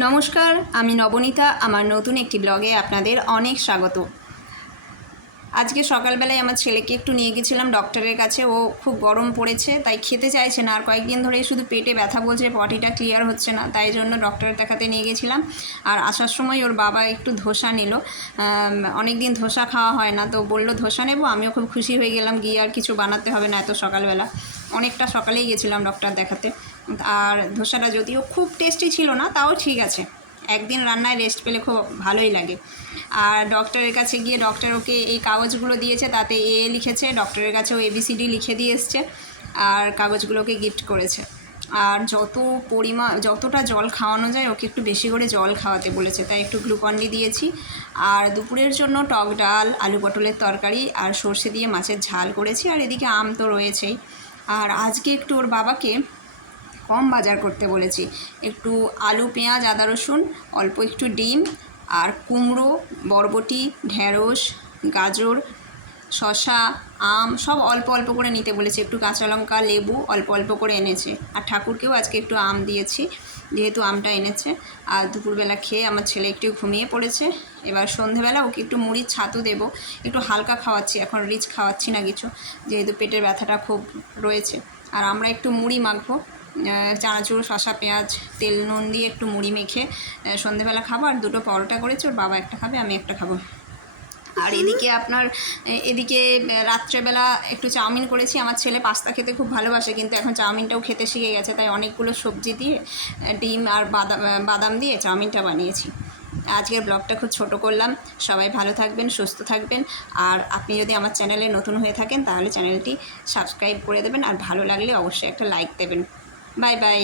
নমস্কার, আমি নবনীতা। আমার নতুন একটি ব্লগে আপনাদের অনেক স্বাগত। আজকে সকালবেলায় আমার ছেলেকে একটু নিয়ে গেছিলাম ডক্টরের কাছে। ও খুব গরম পড়েছে, তাই খেতে চাইছে না। আর কয়েকদিন ধরে শুধু পেটে ব্যথা বলছে, পটিটা ক্লিয়ার হচ্ছে না, তাই জন্য ডক্টরের দেখাতে নিয়ে গেছিলাম। আর আসার সময় ওর বাবা একটু ধোসা নিল। অনেক দিন ধোসা খাওয়া হয় না, তো বললো ধোসা নেবো। আমিও খুব খুশি হয়ে গেলাম, গিয়ে আর কিছু বানাতে হবে না এত সকালবেলা। অনেকটা সকালেই গেছিলাম ডক্টর দেখাতে। আর ধোসাটা যদিও খুব টেস্টি ছিল না, তাও ঠিক আছে। একদিন রান্নায় রেস্ট পেলে খুব ভালোই লাগে। আর ডক্টরের কাছে গিয়ে ডক্টর ওকে এই কাগজগুলো দিয়েছে, তাতে লিখেছে। ডক্টরের কাছেও ABCD লিখে দিয়ে এসছে আর কাগজগুলোকে গিফট করেছে। আর যতটা জল খাওয়ানো যায় ওকে একটু বেশি করে জল খাওয়াতে বলেছে, তাই একটু গ্লুকন-ডি দিয়েছি। আর দুপুরের জন্য টক ডাল, আলু পটলের তরকারি আর সর্ষে দিয়ে মাছের ঝাল করেছি। আর এদিকে আম তো রয়েছেই। আর আজকে একটু ওর বাবাকে কম বাজার করতে বলেছি। একটু আলু, পেঁয়াজ, আদা, রসুন, অল্প একটু ডিম আর কুমড়ো, বরবটি, ঢ্যাঁড়স, গাজর, শসা, আম সব অল্প অল্প করে নিতে বলেছে। একটু কাঁচা লঙ্কা, লেবু অল্প অল্প করে এনেছে। আর ঠাকুরকেও আজকে একটু আম দিয়েছি, যেহেতু আমটা এনেছে। আর দুপুরবেলা খেয়ে আমার ছেলে একটু ঘুমিয়ে পড়েছে। এবার সন্ধেবেলা ওকে একটু মুড়ির ছাতু দেবো। একটু হালকা খাওয়াচ্ছি, এখন রিচ খাওয়াচ্ছি না কিছু, যেহেতু পেটের ব্যথাটা খুব রয়েছে। আর আমরা একটু মুড়ি মাখবো, চানাচুর, শসা, পেঁয়াজ, তেল নুন দিয়ে একটু মুড়ি মেখে সন্ধেবেলা খাবো। আর দুটো পরোটা করেছি, ওর বাবা একটা খাবে, আমি একটা খাবো। আর এদিকে রাত্রেবেলা একটু চাউমিন করেছি। আমার ছেলে পাস্তা খেতে খুব ভালোবাসে, কিন্তু এখন চাউমিনটাও খেতে শিখে গেছে, তাই অনেকগুলো সবজি দিয়ে, ডিম আর বাদাম দিয়ে চাউমিনটা বানিয়েছি। আজকের ব্লগটা খুব ছোট করলাম। সবাই ভালো থাকবেন, সুস্থ থাকবেন। আর আপনি যদি আমার চ্যানেলে নতুন হয়ে থাকেন তাহলে চ্যানেলটি সাবস্ক্রাইব করে দেবেন, আর ভালো লাগলে অবশ্যই একটা লাইক দেবেন। Bye bye.